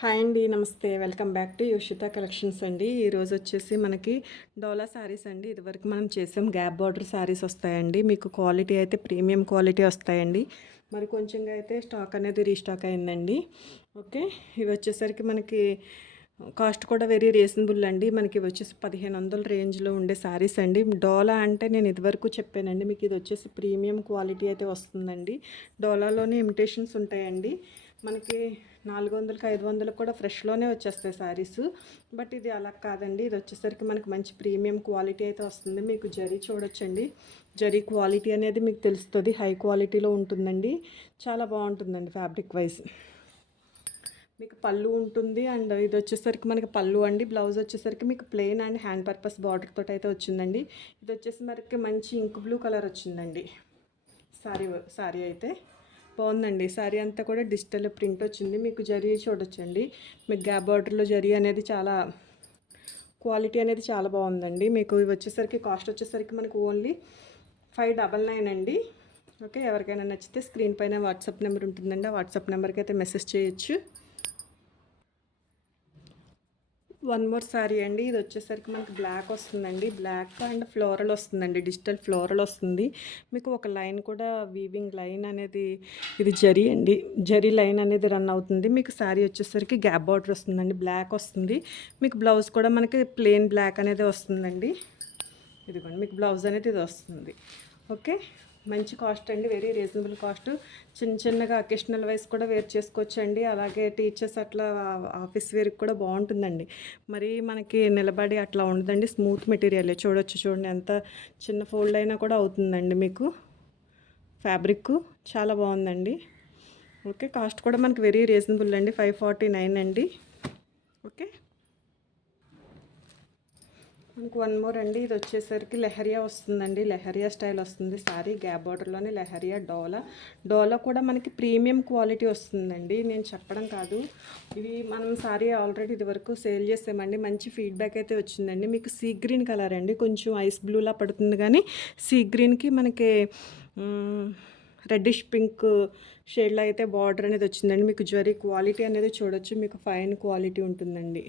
Hi అండి, నమస్తే. Welcome back to యోషిత collections అండి. ఈరోజు వచ్చేసి మనకి డోలా శారీస్ అండి. ఇదివరకు మనం చేసాం గ్యాప్ బార్డర్ శారీస్ వస్తాయండి. మీకు క్వాలిటీ అయితే ప్రీమియం క్వాలిటీ వస్తాయండి. మరి కొంచెంగా అయితే స్టాక్ అనేది రీస్టాక్ అయిందండి. ఓకే, ఇవి వచ్చేసరికి మనకి కాస్ట్ కూడా వెరీ రీజనబుల్ అండి. మనకి ఇవి వచ్చేసి 1500 రేంజ్లో ఉండే శారీస్ అండి. డోలా అంటే నేను ఇదివరకు చెప్పానండి మీకు, ఇది వచ్చేసి ప్రీమియం క్వాలిటీ అయితే వస్తుందండి. డోలాలోనే ఇమిటేషన్స్ ఉంటాయండి. మనకి 400కి 500కి కూడా ఫ్రెష్లోనే వచ్చేస్తాయి శారీస్. బట్ ఇది అలా కాదండి. ఇది వచ్చేసరికి మనకి మంచి ప్రీమియం క్వాలిటీ అయితే వస్తుంది. మీకు జరీ చూడొచ్చండి, జరీ క్వాలిటీ అనేది మీకు తెలుస్తుంది. హై క్వాలిటీలో ఉంటుందండి. చాలా బాగుంటుందండి ఫ్యాబ్రిక్ వైజ్. మీకు పళ్ళు ఉంటుంది. అండ్ ఇది వచ్చేసరికి మనకి పళ్ళు అండి. బ్లౌజ్ వచ్చేసరికి మీకు plain and hand purpose border తోటి అయితే వచ్చిందండి. ఇది వచ్చేసి మనకి మంచి ఇంక్ బ్లూ కలర్ వచ్చిందండి. సారీ అయితే బాగుందండి. శారీ అంతా కూడా డిజిటల్ ప్రింట్ వచ్చింది. మీకు జరీ చూడొచ్చండి. మీకు గ్యాప్ బార్డర్లో జరీ అనేది చాలా క్వాలిటీ అనేది చాలా బాగుందండి. మీకు ఇవి వచ్చేసరికి కాస్ట్ వచ్చేసరికి మనకు ఓన్లీ 599 అండి. ఓకే, ఎవరికైనా నచ్చితే స్క్రీన్ పైన వాట్సాప్ నెంబర్ ఉంటుందండి. ఆ వాట్సాప్ నెంబర్కి అయితే మెసేజ్ చేయొచ్చు. వన్ మోర్ శారీ అండి. ఇది వచ్చేసరికి మనకి బ్లాక్ వస్తుందండి. బ్లాక్ అండ్ ఫ్లోరల్ వస్తుందండి. డిజిటల్ ఫ్లోరల్ వస్తుంది. మీకు ఒక లైన్ కూడా వీవింగ్ లైన్ అనేది, ఇది జరీ అండి. జరీ లైన్ అనేది రన్ అవుతుంది. మీకు శారీ వచ్చేసరికి గ్యాప్ బార్డర్ వస్తుందండి. బ్లాక్ వస్తుంది. మీకు బ్లౌజ్ కూడా మనకి ప్లెయిన్ బ్లాక్ అనేది వస్తుందండి. ఇదిగోండి, మీకు బ్లౌజ్ అనేది ఇది వస్తుంది. ఓకే, మంచి కాస్ట్ అండి. Very reasonable cost. చిన్నగా అకేషనల్ వైజ్ కూడా వేర్ చేసుకోవచ్చు అండి. అలాగే టీచర్స్ అట్లా ఆఫీస్ వేర్కి కూడా బాగుంటుందండి. మరి మనకి నిలబడి అట్లా ఉండదండి. స్మూత్ మెటీరియల్ చూడండి, ఎంత చిన్న ఫోల్డ్ అయినా కూడా అవుతుందండి. మీకు ఫ్యాబ్రిక్ చాలా బాగుందండి. ఓకే, కాస్ట్ కూడా మనకి వెరీ రీజనబుల్ అండి. 549 అండి. ఓకే, మనకు వన్ మోర్ అండి. ఇది వచ్చేసరికి లెహరియా వస్తుందండి. లెహరియా స్టైల్ వస్తుంది సారీ. గ్యాప్ బార్డర్లోనే లెహరియా డోలా కూడా మనకి ప్రీమియం క్వాలిటీ వస్తుందండి. నేను చెప్పడం కాదు, ఇవి మనం సారీ ఆల్రెడీ ఇది వరకు సేల్ చేసామండి. మంచి ఫీడ్బ్యాక్ అయితే వచ్చిందండి. మీకు సీ గ్రీన్ కలర్ అండి, కొంచెం ఐస్ బ్లూలా పడుతుంది. కానీ సీ గ్రీన్కి మనకి రెడ్డిష్ పింక్ షేడ్లో అయితే బార్డర్ అనేది వచ్చిందండి. మీకు జరీ క్వాలిటీ అనేది చూడొచ్చు. మీకు ఫైన్ క్వాలిటీ ఉంటుందండి.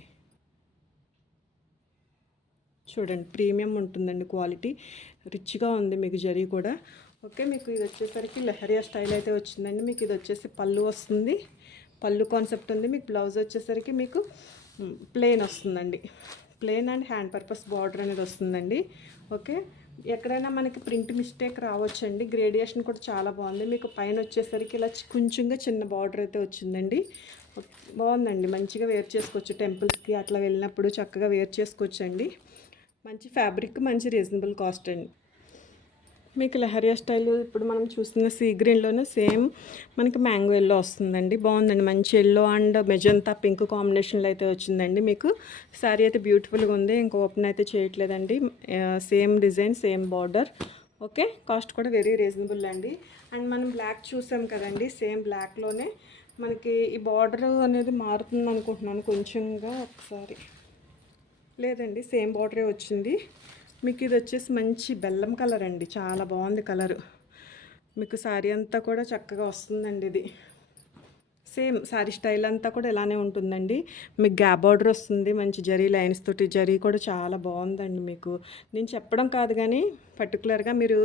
చూడండి, ప్రీమియం ఉంటుందండి. క్వాలిటీ రిచ్గా ఉంది. మీకు జరీ కూడా. ఓకే, మీకు ఇది వచ్చేసరికి లెహరియా స్టైల్ అయితే వచ్చిందండి. మీకు ఇది వచ్చేసి పళ్ళు వస్తుంది. పళ్ళు కాన్సెప్ట్ ఉంది. మీకు బ్లౌజ్ వచ్చేసరికి మీకు ప్లెయిన్ వస్తుందండి. Plain and hand purpose border అనేది వస్తుందండి. ఓకే, ఎక్కడైనా మనకి ప్రింట్ మిస్టేక్ రావచ్చండి. గ్రేడియేషన్ కూడా చాలా బాగుంది. మీకు పైన వచ్చేసరికి ఇలా కొంచెంగా చిన్న బార్డర్ అయితే వచ్చిందండి. బాగుందండి. మంచిగా వేర్ చేసుకోవచ్చు. టెంపుల్స్కి అట్లా వెళ్ళినప్పుడు చక్కగా వేర్ చేసుకోవచ్చు అండి. మంచి ఫ్యాబ్రిక్, మంచి రీజనబుల్ కాస్ట్ అండి. మీకు లెహరియా స్టైల్ ఇప్పుడు మనం చూస్తున్న సీ గ్రీన్లోనే సేమ్ మనకి మ్యాంగో ఎల్లో వస్తుందండి. బాగుందండి. మంచి ఎల్లో అండ్ మెజంతా పింక్ కాంబినేషన్లో అయితే వచ్చిందండి. మీకు శారీ అయితే బ్యూటిఫుల్గా ఉంది. ఇంకా ఓపెన్ అయితే చేయట్లేదండి. Same design, same border. Okay, cost కూడా వెరీ రీజనబుల్ అండి. అండ్ మనం బ్లాక్ చూసాం కదండి, సేమ్ బ్లాక్లోనే మనకి ఈ బార్డర్ అనేది మారుతుంది అనుకుంటున్నాను కొంచెంగా. ఒకసారి లేదండి, సేమ్ బార్డరే వచ్చింది. మీకు ఇది వచ్చేసి మంచి బెల్లం కలర్ అండి. చాలా బాగుంది కలరు. మీకు శారీ అంతా కూడా చక్కగా వస్తుందండి. ఇది సేమ్ శారీ స్టైల్ అంతా కూడా ఇలానే ఉంటుందండి. మీకు గ్యాప్ బార్డర్ వస్తుంది. మంచి జరీ లైన్స్ తోటి. జరీ కూడా చాలా బాగుందండి. మీకు నేను చెప్పడం కాదు కానీ పర్టికులర్గా మీరు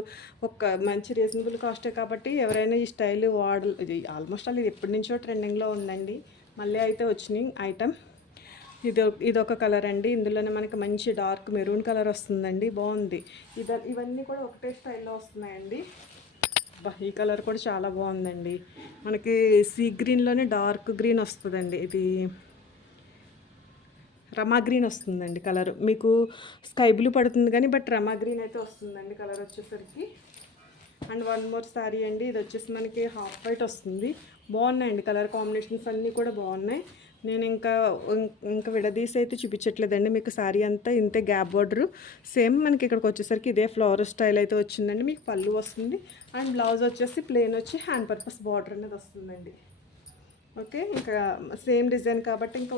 ఒక మంచి రీజనబుల్ కాస్టే కాబట్టి ఎవరైనా ఈ స్టైల్ ఇది ఆల్మోస్ట్ ఇది ఎప్పటి నుంచో ట్రెండింగ్లో ఉందండి. మళ్ళీ అయితే వచ్చినాయి ఐటమ్. ఇదొక కలర్ అండి. ఇందులోనే మనకి మంచి డార్క్ మెరూన్ కలర్ వస్తుందండి. బాగుంది. ఇవన్నీ కూడా ఒకటే స్టైల్లో వస్తున్నాయండి. ఈ కలర్ కూడా చాలా బాగుందండి. మనకి సీ గ్రీన్లోనే డార్క్ గ్రీన్ వస్తుందండి. ఇది రమా గ్రీన్ వస్తుందండి కలర్. మీకు స్కై బ్లూ పడుతుంది కానీ బట్ రమా గ్రీన్ అయితే వస్తుందండి కలర్ వచ్చేసరికి. అండ్ వన్ మోర్ శారీ అండి. ఇది వచ్చేసి మనకి హాఫ్ వైట్ వస్తుంది. బాగున్నాయండి కలర్ కాంబినేషన్స్ అన్నీ కూడా బాగున్నాయి. నేను ఇంకా విడదీసి అయితే చూపించట్లేదండి. మీకు శారీ అంతా ఇంతే గ్యాప్ బార్డర్. సేమ్ మనకి ఇక్కడికి వచ్చేసరికి ఇదే ఫ్లవర్ స్టైల్ అయితే వచ్చిందండి. మీకు పళ్ళు వస్తుంది. అండ్ బ్లౌజ్ వచ్చేసి ప్లెయిన్ వచ్చి హ్యాండ్ పర్పస్ బార్డర్ అనేది వస్తుందండి. ఓకే, ఇంకా సేమ్ డిజైన్ కాబట్టి ఇంకా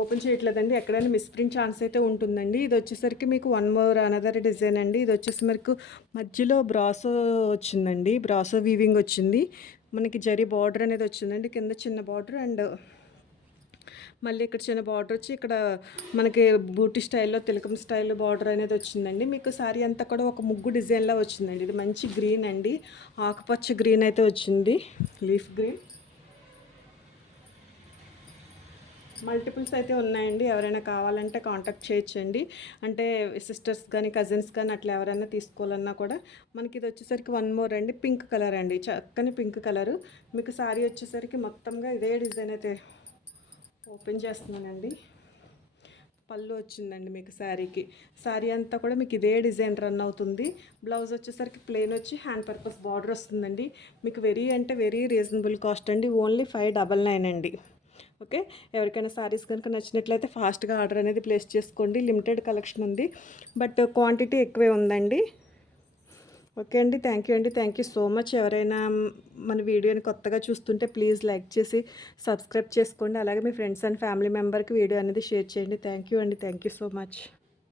ఓపెన్ చేయట్లేదండి. ఎక్కడైనా మిస్ప్రింట్ ఛాన్స్ అయితే ఉంటుందండి. ఇది వచ్చేసరికి మీకు వన్ మోర్ అనదర్ డిజైన్ అండి. ఇది వచ్చేసి మనకు మధ్యలో బ్రాసో వచ్చిందండి. బ్రాసో వీవింగ్ వచ్చింది. మనకి జరీ బార్డర్ అనేది వచ్చిందండి. కింద చిన్న బార్డర్ అండ్ మళ్ళీ ఇక్కడ చిన్న బార్డర్ వచ్చి ఇక్కడ మనకి బూటీ స్టైల్లో తిలకం స్టైల్లో బార్డర్ అనేది వచ్చిందండి. మీకు సారీ అంతా కూడా ఒక ముగ్గు డిజైన్లో వచ్చిందండి. ఇది మంచి గ్రీన్ అండి, ఆకుపచ్చ గ్రీన్ అయితే వచ్చింది, లీఫ్ గ్రీన్. మల్టిపుల్స్ అయితే ఉన్నాయండి, ఎవరైనా కావాలంటే కాంటాక్ట్ చేయొచ్చండి. అంటే సిస్టర్స్ కానీ కజిన్స్ కానీ అట్లా ఎవరైనా తీసుకోవాలన్నా కూడా. మనకి ఇది వచ్చేసరికి వన్ మోర్ అండి, పింక్ కలర్ అండి, చక్కని పింక్ కలరు. మీకు శారీ వచ్చేసరికి మొత్తంగా ఇదే డిజైన్ అయితే ఓపెన్ చేస్తున్నానండి. పళ్ళు వచ్చిందండి మీకు శారీకి. శారీ అంతా కూడా మీకు ఇదే డిజైన్ రన్ అవుతుంది. బ్లౌజ్ వచ్చేసరికి ప్లెయిన్ వచ్చి హ్యాండ్ పర్పస్ బార్డర్ వస్తుందండి. మీకు వెరీ అంటే వెరీ రీజనబుల్ కాస్ట్ అండి, ఓన్లీ 599 అండి. ఓకే, ఎవరికైనా సారీస్ కనుక నచ్చినట్లయితే ఫాస్ట్గా ఆర్డర్ అనేది ప్లేస్ చేసుకోండి. లిమిటెడ్ కలెక్షన్ ఉంది, బట్ క్వాంటిటీ ఎక్కువే ఉందండి. ఓకే అండి, థ్యాంక్ యూ అండి, థ్యాంక్ యూ సో మచ్. ఎవరైనా మన వీడియోని కొత్తగా చూస్తుంటే ప్లీజ్ లైక్ చేసి సబ్స్క్రైబ్ చేసుకోండి. అలాగే మీ ఫ్రెండ్స్ అండ్ ఫ్యామిలీ మెంబర్కి వీడియో అనేది షేర్ చేయండి. థ్యాంక్ యూ అండి, థ్యాంక్ యూ సో మచ్.